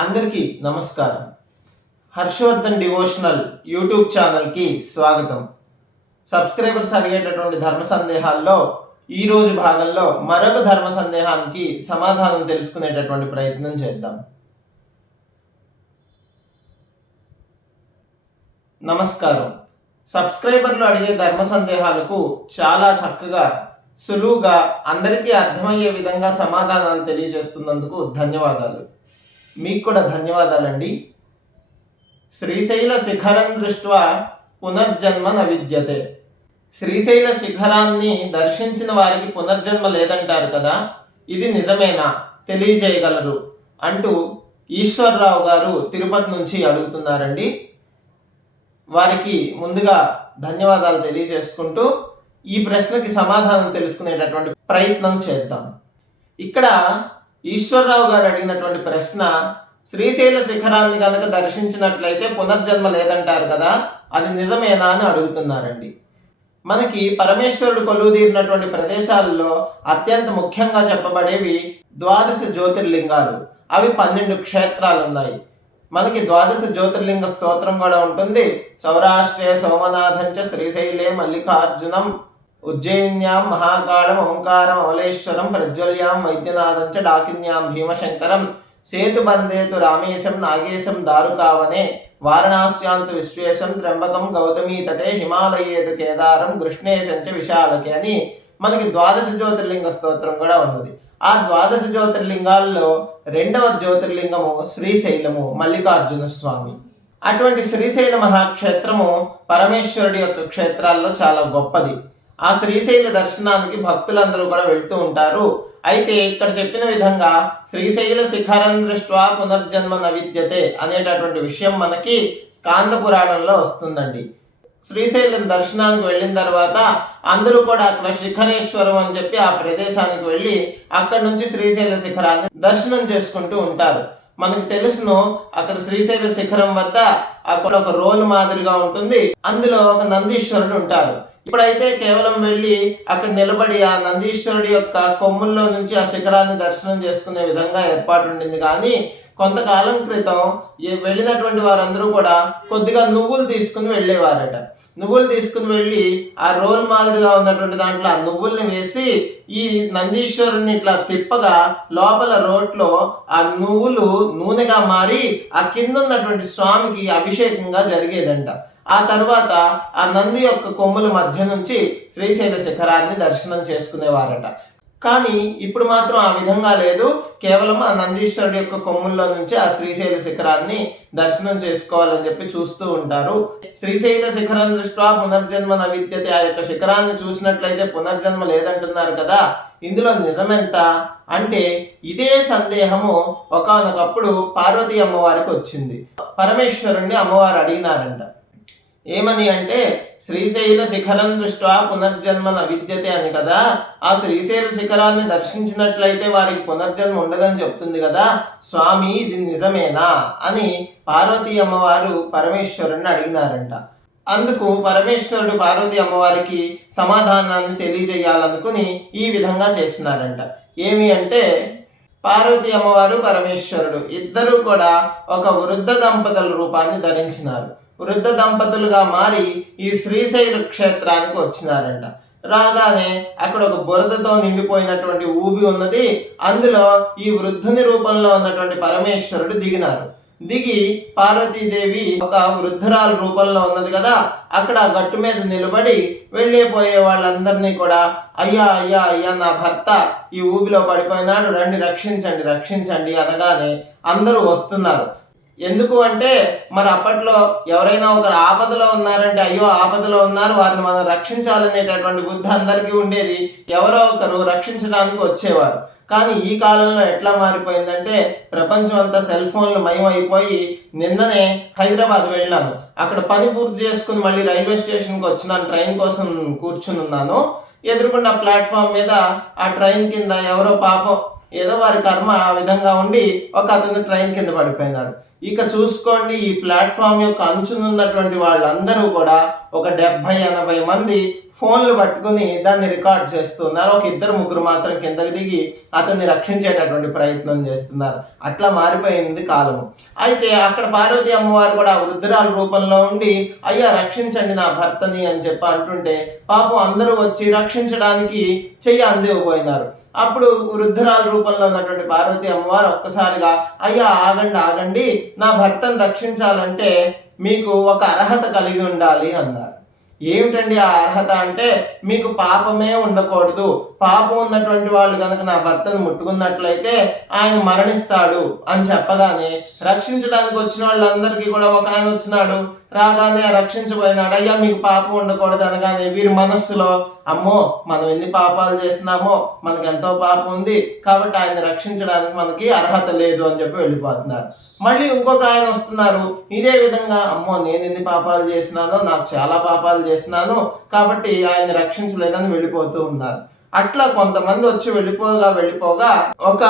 అందరికీ నమస్కారం. Harshavardhan devotional YouTube ఛానల్కి స్వాగతం. సబ్స్క్రైబర్స్ అడిగేటటువంటి ధర్మ సందేహాల్లో ఈ రోజు భాగంలో మరొక ధర్మ సందేహానికి సమాధానం తెలుసుకునేటటువంటి ప్రయత్నం చేద్దాం. నమస్కారం. సబ్స్క్రైబర్లు అడిగే ధర్మ సందేహాలకు చాలా చక్కగా సులువుగా అందరికీ అర్థమయ్యే విధంగా సమాధానాలు తెలియజేస్తున్నందుకు ధన్యవాదాలు. మీకు కూడా ధన్యవాదాలండి. శ్రీశైల శిఖరం దృష్ట్యా పునర్జన్మ న విద్యతే శ్రీశైల శిఖరాన్ని దర్శించిన వారికి పునర్జన్మ లేదంటారు కదా ఇది నిజమేనా? తెలియజేయగలరు అంటూ ఈశ్వర్రావు గారు తిరుపతి నుంచి అడుగుతున్నారండి. వారికి ముందుగా ధన్యవాదాలు తెలియజేసుకుంటూ ఈ ప్రశ్నకి సమాధానం తెలుసుకునేటటువంటి ప్రయత్నం చేద్దాం. ఇక్కడ ఈశ్వరరావు గారు అడిగినటువంటి ప్రశ్న శ్రీశైల శిఖరాన్ని కనుక దర్శించినట్లయితే పునర్జన్మ లేదంటారు కదా అది నిజమేనా అని అడుగుతున్నారండి. మనకి పరమేశ్వరుడు కొలువుదీరినటువంటి ప్రదేశాలలో అత్యంత ముఖ్యంగా చెప్పబడేవి ద్వాదశ జ్యోతిర్లింగాలు. అవి పన్నెండు క్షేత్రాలు ఉన్నాయి మనకి ద్వాదశ జ్యోతిర్లింగ స్తోత్రం కూడా ఉంటుంది. సౌరాష్ట్రే సోమనాథంచ శ్రీశైలే మల్లికార్జునం ఉజ్జయిన్యాం మహాకాళం ఓంకారం అవలేశ్వరం ప్రజ్వల్యాం వైద్యనాథంచ డాకిన్యాం భీమశంకరం సేతుబందేతు రామేశం నాగేశం దారుకావనే వారణాస్యాంతు విశ్వేశం త్ర్యంబకం గౌతమీ తటే హిమాలయేతు కేదారం కృష్ణేశంచ విశాలకే అని మనకి ద్వాదశ జ్యోతిర్లింగ స్తోత్రం కూడా ఉన్నది. ఆ ద్వాదశ జ్యోతిర్లింగాల్లో రెండవ జ్యోతిర్లింగము శ్రీశైలము మల్లికార్జున స్వామి. అటువంటి శ్రీశైల మహాక్షేత్రము పరమేశ్వరుడి యొక్క క్షేత్రాల్లో చాలా గొప్పది. ఆ శ్రీశైల దర్శనానికి భక్తులందరూ కూడా వెళ్తూ ఉంటారు. అయితే ఇక్కడ చెప్పిన విధంగా శ్రీశైల శిఖరం దృష్ట్యా పునర్జన్మ నవిద్యతే అనేటటువంటి విషయం మనకి స్కాంద పురాణంలో వస్తుందండి. శ్రీశైలం దర్శనానికి వెళ్ళిన తర్వాత అందరూ కూడా అక్కడ శిఖరేశ్వరం అని చెప్పి ఆ ప్రదేశానికి వెళ్ళి అక్కడ నుంచి శ్రీశైల శిఖరాన్ని దర్శనం చేసుకుంటూ ఉంటారు. మనకి తెలుసును అక్కడ శ్రీశైల శిఖరం వద్ద అక్కడ ఒక రోల్ మాదిరిగా ఉంటుంది. అందులో ఒక నందీశ్వరుడు ఉంటారు. ఇప్పుడైతే కేవలం వెళ్ళి అక్కడ నిలబడి ఆ నందీశ్వరుడి యొక్క కొమ్ముల్లో నుంచి ఆ శిఖరాన్ని దర్శనం చేసుకునే విధంగా ఏర్పాటు ఉండింది కానీ కొంతకాలం క్రితం వెళ్ళినటువంటి వారందరూ కూడా కొద్దిగా నువ్వులు తీసుకుని వెళ్ళేవారట. నువ్వులు తీసుకుని వెళ్ళి ఆ రోల్ మాదిరిగా ఉన్నటువంటి దాంట్లో ఆ నువ్వుల్ని వేసి ఈ నందీశ్వరుని ఇట్లా తిప్పగా లోపల రోట్లో ఆ నువ్వులు నూనెగా మారి ఆ కింద ఉన్నటువంటి స్వామికి అభిషేకంగా జరిగేదంట. ఆ తర్వాత ఆ నంది యొక్క కొమ్ముల మధ్య నుంచి శ్రీశైల శిఖరాన్ని దర్శనం చేసుకునేవారట. కానీ ఇప్పుడు మాత్రం ఆ విధంగా లేదు. కేవలం ఆ నందీశ్వరుడి యొక్క కొమ్ముల్లో నుంచి ఆ శ్రీశైల శిఖరాన్ని దర్శనం చేసుకోవాలని చెప్పి చూస్తూ ఉంటారు. శ్రీశైల శిఖరం దృష్ట్యా పునర్జన్మ నవిద్యతే. ఆ యొక్క శిఖరాన్ని చూసినట్లయితే పునర్జన్మ లేదంటున్నారు కదా. ఇందులో నిజమెంత? అంటే ఇదే సందేహము ఒకనొకప్పుడు పార్వతీ అమ్మవారికి వచ్చింది. పరమేశ్వరుణ్ణి అమ్మవారు అడిగినారంట. ఏమని అంటే శ్రీశైల శిఖరం దృష్ట్యా పునర్జన్మ విద్యతే అని కదా. ఆ శ్రీశైల శిఖరాన్ని దర్శించినట్లయితే వారికి పునర్జన్మ ఉండదని చెప్తుంది కదా. స్వామి ఇది నిజమేనా? అని పార్వతీ అమ్మవారు పరమేశ్వరుణ్ణి అడిగినారంట. అందుకు పరమేశ్వరుడు పార్వతి అమ్మవారికి సమాధానాన్ని తెలియజేయాలనుకుని ఈ విధంగా చేసినారంట. ఏమి అంటే పార్వతి అమ్మవారు పరమేశ్వరుడు ఇద్దరూ కూడా ఒక వృద్ధ దంపతుల రూపాన్ని ధరించినారు. వృద్ధ దంపతులుగా మారి ఈ శ్రీశైల క్షేత్రానికి వచ్చినారంట. రాగానే అక్కడ ఒక బురదతో నిండిపోయినటువంటి ఊబి ఉన్నది. అందులో ఈ వృద్ధుని రూపంలో ఉన్నటువంటి పరమేశ్వరుడు దిగినారు. దిగి పార్వతీదేవి ఒక వృద్ధురాలు రూపంలో ఉన్నది కదా అక్కడ గట్టు మీద నిలబడి వెళ్ళిపోయే వాళ్ళందరినీ కూడా అయ్యా అయ్యా అయ్యా నా భర్త ఈ ఊబిలో పడిపోయినాడు రండి రక్షించండి రక్షించండి అనగానే అందరూ వస్తున్నారు. ఎందుకు అంటే మరి అప్పట్లో ఎవరైనా ఒకరు ఆపదలో ఉన్నారంటే అయ్యో ఆపదలో ఉన్నారు వారిని మనం రక్షించాలనేటటువంటి బుద్ధి అందరికీ ఉండేది. ఎవరో ఒకరు రక్షించడానికి వచ్చేవారు. కానీ ఈ కాలంలో ఎట్లా మారిపోయిందంటే ప్రపంచం అంతా సెల్ ఫోన్లు మయమైపోయి నిన్ననే హైదరాబాద్ వెళ్ళాను. అక్కడ పని పూర్తి చేసుకుని మళ్ళీ రైల్వే స్టేషన్కి వచ్చినాను ట్రైన్ కోసం కూర్చుని ఉన్నాను. ఎదురుకుండా ప్లాట్ఫామ్ మీద ఆ ట్రైన్ కింద ఎవరో పాపం ఏదో వారి కర్మ ఆ విధంగా ఉండి ఒక అతను ట్రైన్ కింద పడిపోయినాడు. ఇక చూసుకోండి ఈ ప్లాట్ఫామ్ యొక్క అంచునున్నటువంటి వాళ్ళందరూ కూడా ఒక డెబ్బై ఎనభై మంది ఫోన్లు పట్టుకుని దాన్ని రికార్డ్ చేస్తున్నారు. ఒక ఇద్దరు ముగ్గురు మాత్రం కిందకి దిగి అతన్ని రక్షించేటటువంటి ప్రయత్నం చేస్తున్నారు. అట్లా మారిపోయింది కాలము. అయితే అక్కడ పార్వతి అమ్మవారు కూడా వృద్ధురాల రూపంలో ఉండి అయ్యా రక్షించండి నా భర్తని అని చెప్పి అంటుంటే పాపం అందరూ వచ్చి రక్షించడానికి చెయ్యి అందివ్వబోయినారు అప్పుడు వృద్ధురాల రూపంలో ఉన్నటువంటి పార్వతి అమ్మవారు ఒక్కసారిగా అయ్యా ఆగండి ఆగండి. నా భర్తను రక్షించాలంటే మీకు ఒక అర్హత కలిగి ఉండాలి అన్నారు. ఏమిటండి ఆ అర్హత అంటే? మీకు పాపమే ఉండకూడదు. పాపం ఉన్నటువంటి వాళ్ళు కనుక నా భర్తను ముట్టుకున్నట్లయితే ఆయన మరణిస్తాడు అని చెప్పగానే రక్షించడానికి వచ్చిన వాళ్ళందరికీ కూడా ఒక ఆయన వచ్చినాడు. రాగానే రక్షించబోయినాడు. అయ్యా మీకు పాపం ఉండకూడదు అనగానే వీరి మనస్సులో అమ్మో మనం ఎన్ని పాపాలు చేసినామో మనకు ఎంతో పాపం ఉంది కాబట్టి ఆయన రక్షించడానికి మనకి అర్హత లేదు అని చెప్పి వెళ్ళిపోతున్నారు. మళ్ళీ ఇంకొక ఆయన వస్తున్నారు. ఇదే విధంగా అమ్మో నేను ఎన్ని పాపాలు చేసినానో నాకు చాలా పాపాలు చేసినాను కాబట్టి ఆయన రక్షించలేదని వెళ్ళిపోతూ ఉన్నారు. అట్లా కొంతమంది వచ్చి వెళ్ళిపోగా వెళ్ళిపోగా ఒక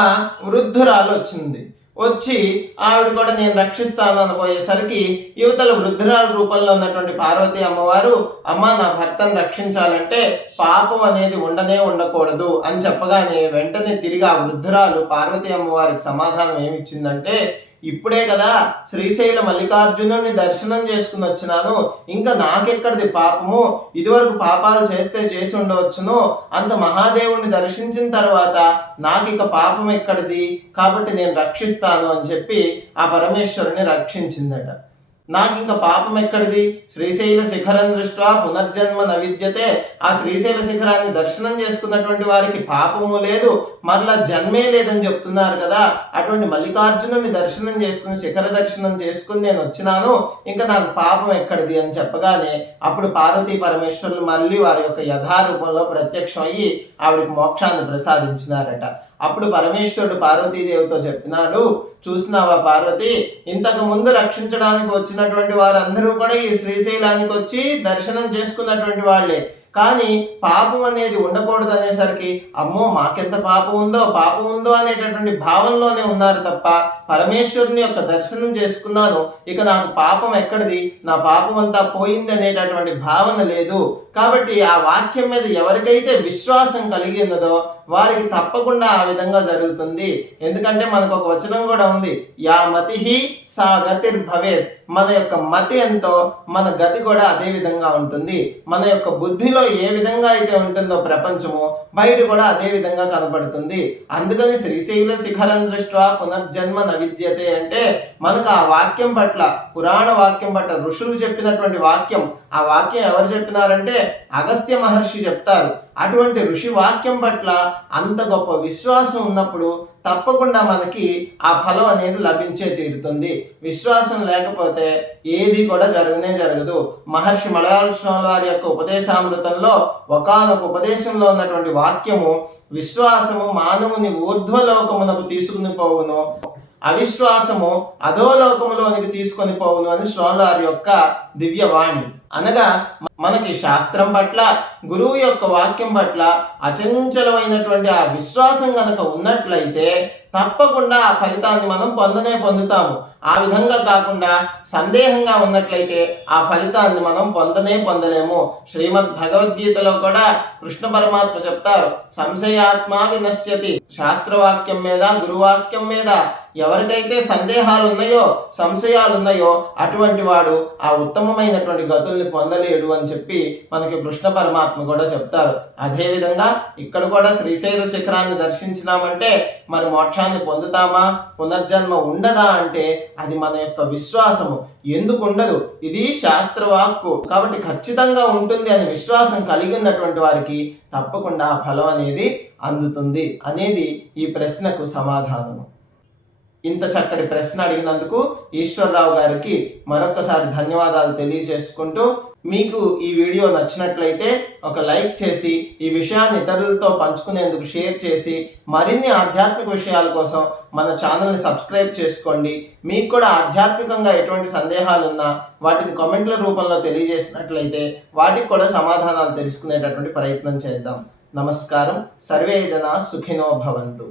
వృద్ధురాలు వచ్చింది. వచ్చి ఆవిడ కూడా నేను రక్షిస్తాను అనుకోయేసరికి యువతల వృద్ధురాల రూపంలో ఉన్నటువంటి పార్వతి అమ్మవారు అమ్మ నా భర్తను రక్షించాలంటే పాపం అనేది ఉండనే ఉండకూడదు అని చెప్పగానే వెంటనే తిరిగి ఆ వృద్ధురాలు పార్వతి అమ్మవారికి సమాధానం ఏమిచ్చిందంటే ఇప్పుడే కదా శ్రీశైల మల్లికార్జునుడిని దర్శనం చేసుకుని వచ్చినాను. ఇంకా నాకెక్కడిది పాపము? ఇదివరకు పాపాలు చేస్తే చేసి ఉండవచ్చును. అంత మహాదేవుణ్ణి దర్శించిన తర్వాత నాకు ఇక పాపం ఎక్కడిది? కాబట్టి నేను రక్షిస్తాను అని చెప్పి ఆ పరమేశ్వరుని రక్షించిందట. నాకు ఇంకా పాపం ఎక్కడిది? శ్రీశైల శిఖరం దృష్ట్యా పునర్జన్మ నవిద్యతే. ఆ శ్రీశైల శిఖరాన్ని దర్శనం చేసుకున్నటువంటి వారికి పాపము లేదు మరలా జన్మే లేదని చెప్తున్నారు కదా. అటువంటి మల్లికార్జునుని దర్శనం చేసుకుని శిఖర దర్శనం చేసుకుని నేను వచ్చినాను. ఇంకా నాకు పాపం ఎక్కడిది అని చెప్పగానే అప్పుడు పార్వతీ పరమేశ్వరులు మళ్ళీ వారి యొక్క యథారూపంలో ప్రత్యక్షం అయ్యి ఆవిడకి మోక్షాన్ని ప్రసాదించినారట. అప్పుడు పరమేశ్వరుడు పార్వతీదేవితో చెప్పినాడు చూసినావా పార్వతి? ఇంతకు ముందు రక్షించడానికి వచ్చినటువంటి వారందరూ కూడా ఈ శ్రీశైలానికి వచ్చి దర్శనం చేసుకున్నటువంటి వాళ్ళే. కానీ పాపం అనేది ఉండకూడదు అనేసరికి అమ్మో మాకెంత పాపం ఉందో పాపం ఉందో అనేటటువంటి భావంలోనే ఉన్నారు తప్ప పరమేశ్వరుని యొక్క దర్శనం చేసుకున్నాను. ఇక నాకు పాపం ఎక్కడిది? నా పాపం అంతా పోయింది అనేటటువంటి భావన లేదు. కాబట్టి ఆ వాక్యం మీద ఎవరికైతే విశ్వాసం కలిగినదో వారికి తప్పకుండా ఆ విధంగా జరుగుతుంది. ఎందుకంటే మనకు ఒక వచనం కూడా ఉంది. యా మతిహి సా గతిర్భవేత్. మన యొక్క మతి ఎంతో మన గతి కూడా అదే విధంగా ఉంటుంది. మన యొక్క బుద్ధిలో ఏ విధంగా అయితే ఉంటుందో ప్రపంచము బయట కూడా అదే విధంగా కనబడుతుంది అందుకని శ్రీశైల శిఖరం దృష్ట్యా పునర్జన్మ నవిద్యతే అంటే మనకు ఆ వాక్యం పట్ల పురాణ వాక్యం పట్ల ఋషులు చెప్పినటువంటి వాక్యం ఆ వాక్యం ఎవరు చెప్పినారంటే అగస్త్య మహర్షి చెప్తారు. అటువంటి ఋషి వాక్యం పట్ల అంత గొప్ప విశ్వాసం ఉన్నప్పుడు తప్పకుండా మనకి ఆ ఫలం అనేది లభించే తీరుతుంది. విశ్వాసం లేకపోతే ఏది కూడా జరగనే జరగదు. మహర్షి మలయాళ స్వామి వారి యొక్క ఉపదేశామృతంలో ఒకానొక ఉపదేశంలో ఉన్నటువంటి వాక్యము విశ్వాసము మానవుని ఊర్ధ్వలోకమునకు తీసుకుని పోవును. అవిశ్వాసము అధోలోకములోనికి తీసుకొని పోవును అని శ్రోలార్ యొక్క దివ్యవాణి. అనగా మనకి శాస్త్రం పట్ల గురువు యొక్క వాక్యం పట్ల అచంచలమైనటువంటి ఆ విశ్వాసం కనుక ఉన్నట్లయితే తప్పకుండా ఆ ఫలితాన్ని మనం పొందనే పొందుతాము. ఆ విధంగా కాకుండా సందేహంగా ఉన్నట్లయితే ఆ ఫలితాన్ని మనం పొందనే పొందలేము. శ్రీమద్ భగవద్గీతలో కూడా కృష్ణ పరమాత్మ చెప్తారు సంశయాత్మ వినశ్యతి శాస్త్రవాక్యం మీద గురువాక్యం మీద ఎవరికైతే సందేహాలు ఉన్నాయో సంశయాలు ఉన్నాయో అటువంటి వాడు ఆ ఉత్తమమైనటువంటి గతుల్ని పొందలేడు అని చెప్పి మనకి కృష్ణ పరమాత్మ కూడా చెప్తారు. అదేవిధంగా ఇక్కడ కూడా శ్రీశైల శిఖరాన్ని దర్శించినామంటే మరి మోక్షాన్ని పొందుతామా? పునర్జన్మ ఉండదా అంటే అది మన యొక్క విశ్వాసము. ఎందుకు ఉండదు? ఇది శాస్త్రవాక్కు. కాబట్టి ఖచ్చితంగా ఉంటుంది అనే విశ్వాసం కలిగి ఉన్నటువంటి వారికి తప్పకుండా ఆ ఫలం అనేది అందుతుంది అనేది ఈ ప్రశ్నకు సమాధానము. ఇంత చక్కటి ప్రశ్న అడిగినందుకు ఈశ్వరరావు గారికి మరొకసారి ధన్యవాదాలు తెలియజేసుకుంటూ మీకు ఈ వీడియో నచ్చినట్లయితే ఒక లైక్ చేసి ఈ విషయాన్ని ఇతరులతో పంచుకునేందుకు షేర్ చేసి మరిన్ని ఆధ్యాత్మిక విషయాల కోసం మన ఛానల్ని సబ్స్క్రైబ్ చేసుకోండి. మీకు కూడా ఆధ్యాత్మికంగా ఎటువంటి సందేహాలు ఉన్నా వాటిని కామెంట్ల రూపంలో తెలియజేసినట్లయితే వాటికి కూడా సమాధానాలు తెలుసుకునేటటువంటి ప్రయత్నం చేద్దాం. నమస్కారం. సర్వే జన సుఖినో భవంతు.